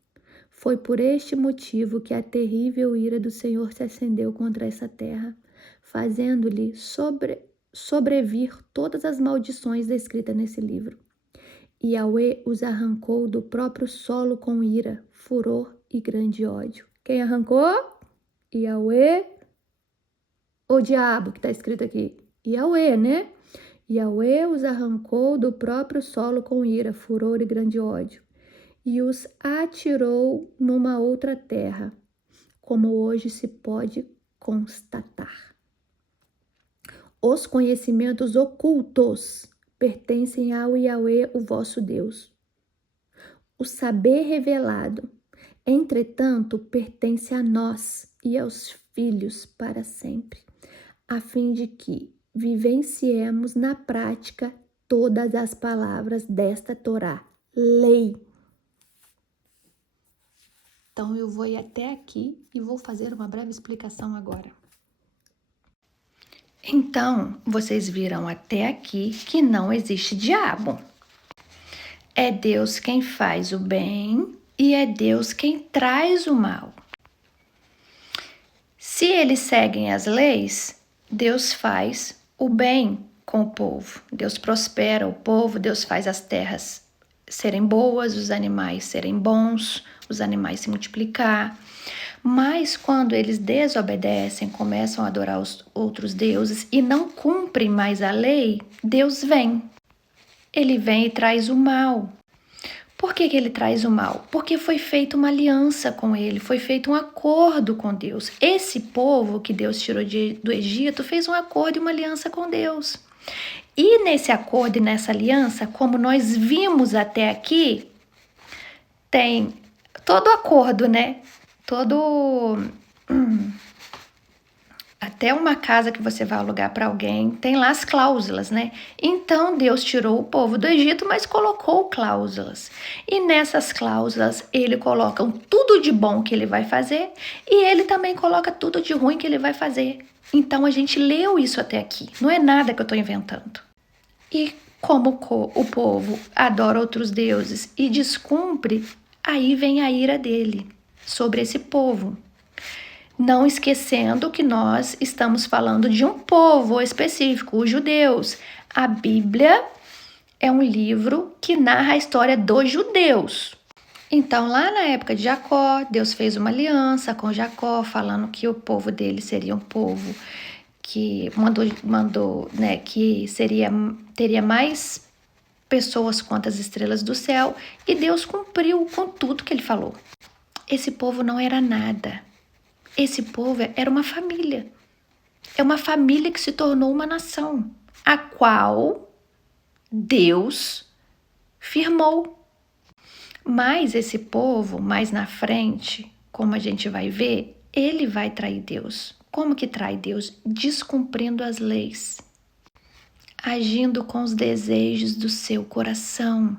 Foi por este motivo que a terrível ira do Senhor se acendeu contra essa terra, fazendo-lhe sobrevir todas as maldições descritas nesse livro. E Yahweh os arrancou do próprio solo com ira, furor e grande ódio. Quem arrancou? Yahweh, o diabo, que está escrito aqui. Yahweh, né? Yahweh os arrancou do próprio solo com ira, furor e grande ódio, e os atirou numa outra terra, como hoje se pode constatar. Os conhecimentos ocultos pertencem ao Yahweh, o vosso Deus. O saber revelado, entretanto, pertence a nós e aos filhos para sempre, a fim de que vivenciemos na prática todas as palavras desta Torá, lei. Então eu vou ir até aqui e vou fazer uma breve explicação agora. Então, vocês viram até aqui que não existe diabo. É Deus quem faz o bem e é Deus quem traz o mal. Se eles seguem as leis, Deus faz o bem com o povo. Deus prospera o povo, Deus faz as terras serem boas, os animais serem bons, os animais se multiplicar. Mas quando eles desobedecem, começam a adorar os outros deuses e não cumprem mais a lei, Deus vem. Ele vem e traz o mal. Por que ele traz o mal? Porque foi feita uma aliança com ele, foi feito um acordo com Deus. Esse povo que Deus tirou do Egito fez um acordo e uma aliança com Deus. E nesse acordo e nessa aliança, como nós vimos até aqui, tem todo acordo, né? Até uma casa que você vai alugar para alguém, tem lá as cláusulas, né? Então, Deus tirou o povo do Egito, mas colocou cláusulas. E nessas cláusulas, ele coloca tudo de bom que ele vai fazer e ele também coloca tudo de ruim que ele vai fazer. Então, a gente leu isso até aqui. Não é nada que eu estou inventando. E como o povo adora outros deuses e descumpre, aí vem a ira dele sobre esse povo. Não esquecendo que nós estamos falando de um povo específico, os judeus. A Bíblia é um livro que narra a história dos judeus. Então, lá na época de Jacó, Deus fez uma aliança com Jacó, falando que o povo dele seria um povo que mandou, né, que teria mais pessoas quanto as estrelas do céu, e Deus cumpriu com tudo que ele falou. Esse povo não era nada. Esse povo era uma família. É uma família que se tornou uma nação, a qual Deus firmou. Mas esse povo, mais na frente, como a gente vai ver, ele vai trair Deus. Como que trai Deus? Descumprindo as leis, agindo com os desejos do seu coração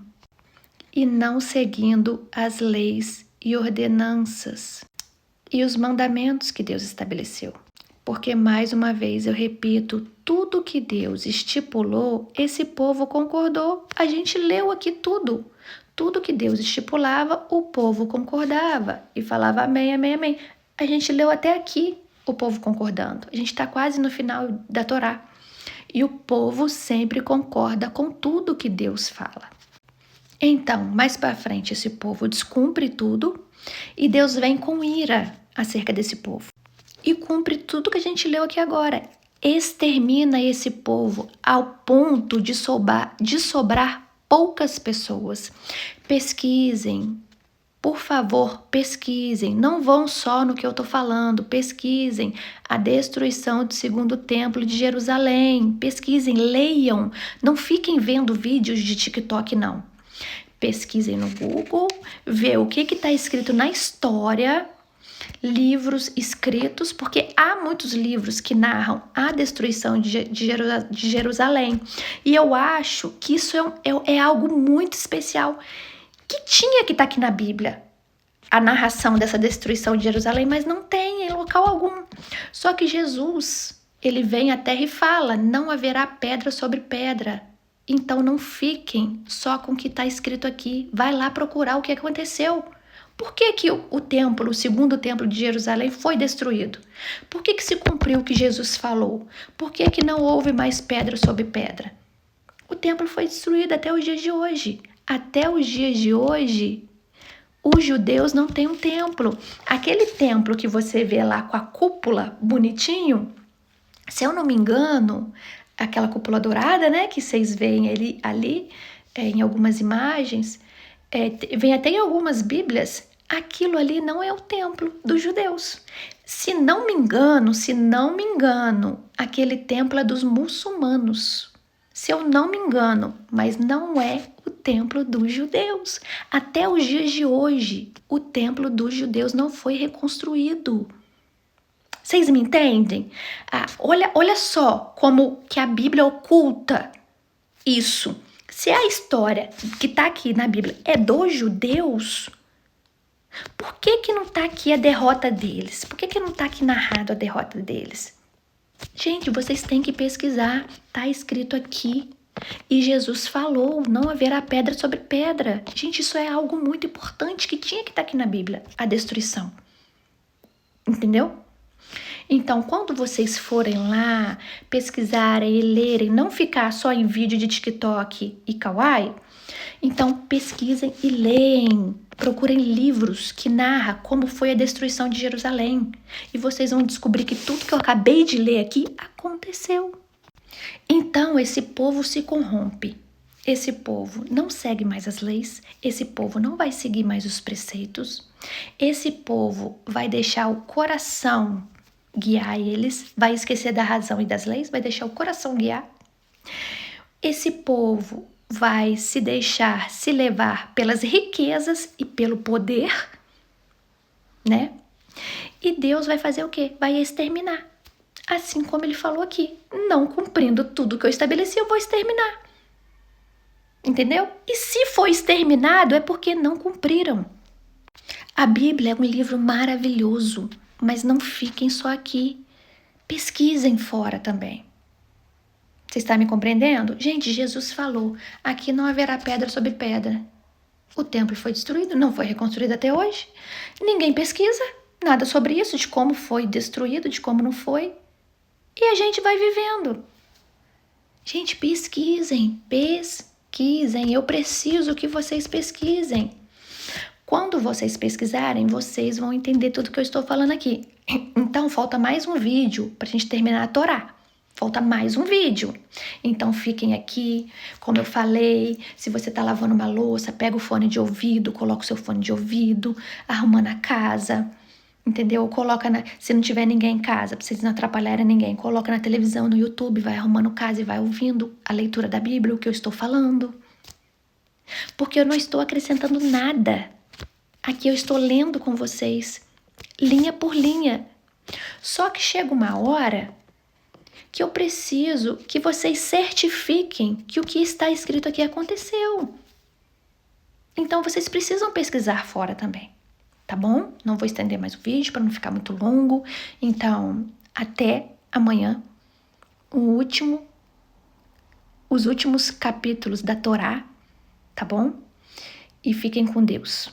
e não seguindo as leis e ordenanças e os mandamentos que Deus estabeleceu. Porque, mais uma vez, eu repito, tudo que Deus estipulou, esse povo concordou. A gente leu aqui tudo. Tudo que Deus estipulava, o povo concordava e falava amém, amém, amém. A gente leu até aqui o povo concordando. A gente está quase no final da Torá. E o povo sempre concorda com tudo que Deus fala. Então, mais para frente, esse povo descumpre tudo e Deus vem com ira acerca desse povo. E cumpre tudo que a gente leu aqui agora. Extermina esse povo ao ponto de sobrar poucas pessoas. Pesquisem. Por favor, pesquisem. Não vão só no que eu estou falando. Pesquisem a destruição do segundo templo de Jerusalém. Pesquisem, leiam. Não fiquem vendo vídeos de TikTok, não. Pesquisem no Google, vê o que está escrito na história, livros escritos, porque há muitos livros que narram a destruição de Jerusalém. E eu acho que isso é algo muito especial, que tinha que estar aqui na Bíblia, a narração dessa destruição de Jerusalém, mas não tem em local algum. Só que Jesus, ele vem à terra e fala, não haverá pedra sobre pedra. Então não fiquem só com o que está escrito aqui. Vai lá procurar o que aconteceu. Por que o templo, o segundo templo de Jerusalém foi destruído? Por que se cumpriu o que Jesus falou? Por que não houve mais pedra sobre pedra? O templo foi destruído até os dias de hoje. Até os dias de hoje, os judeus não têm um templo. Aquele templo que você vê lá com a cúpula bonitinho, se eu não me engano, aquela cúpula dourada, né, que vocês veem ali em algumas imagens, vem até em algumas bíblias, aquilo ali não é o templo dos judeus. Se não me engano, aquele templo é dos muçulmanos. Se eu não me engano, mas não é o templo dos judeus. Até os dias de hoje, o templo dos judeus não foi reconstruído. Vocês me entendem? Olha só como que a Bíblia oculta isso. Se a história que está aqui na Bíblia é dos judeus, por que não está aqui a derrota deles? Por que não está aqui narrado a derrota deles? Gente, vocês têm que pesquisar. Está escrito aqui. E Jesus falou, não haverá pedra sobre pedra. Gente, isso é algo muito importante que tinha que estar aqui na Bíblia. A destruição. Entendeu? Então, quando vocês forem lá pesquisarem e lerem, não ficar só em vídeo de TikTok e Kawaii, então pesquisem e leem. Procurem livros que narram como foi a destruição de Jerusalém. E vocês vão descobrir que tudo que eu acabei de ler aqui aconteceu. Então, esse povo se corrompe. Esse povo não segue mais as leis. Esse povo não vai seguir mais os preceitos. Esse povo vai deixar o coração guiar eles, vai esquecer da razão e das leis, vai deixar o coração guiar. Esse povo vai se deixar se levar pelas riquezas e pelo poder, né? E Deus vai fazer o quê? Vai exterminar. Assim como ele falou aqui, não cumprindo tudo que eu estabeleci, eu vou exterminar. Entendeu? E se for exterminado, é porque não cumpriram. A Bíblia é um livro maravilhoso, mas não fiquem só aqui. Pesquisem fora também. Você está me compreendendo? Gente, Jesus falou, aqui não haverá pedra sobre pedra. O templo foi destruído, não foi reconstruído até hoje. Ninguém pesquisa nada sobre isso, de como foi destruído, de como não foi. E a gente vai vivendo. Gente, pesquisem. Eu preciso que vocês pesquisem. Quando vocês pesquisarem, vocês vão entender tudo que eu estou falando aqui. Então, falta mais um vídeo para a gente terminar a Torá. Falta mais um vídeo. Então, fiquem aqui. Como eu falei, se você está lavando uma louça, pega o fone de ouvido, coloca o seu fone de ouvido, arrumando a casa, entendeu? Se não tiver ninguém em casa, para vocês não atrapalharem ninguém, coloca na televisão, no YouTube, vai arrumando casa e vai ouvindo a leitura da Bíblia, o que eu estou falando. Porque eu não estou acrescentando nada. Aqui eu estou lendo com vocês, linha por linha. Só que chega uma hora que eu preciso que vocês certifiquem que o que está escrito aqui aconteceu. Então, vocês precisam pesquisar fora também, tá bom? Não vou estender mais o vídeo para não ficar muito longo. Então, até amanhã, os últimos capítulos da Torá, tá bom? E fiquem com Deus.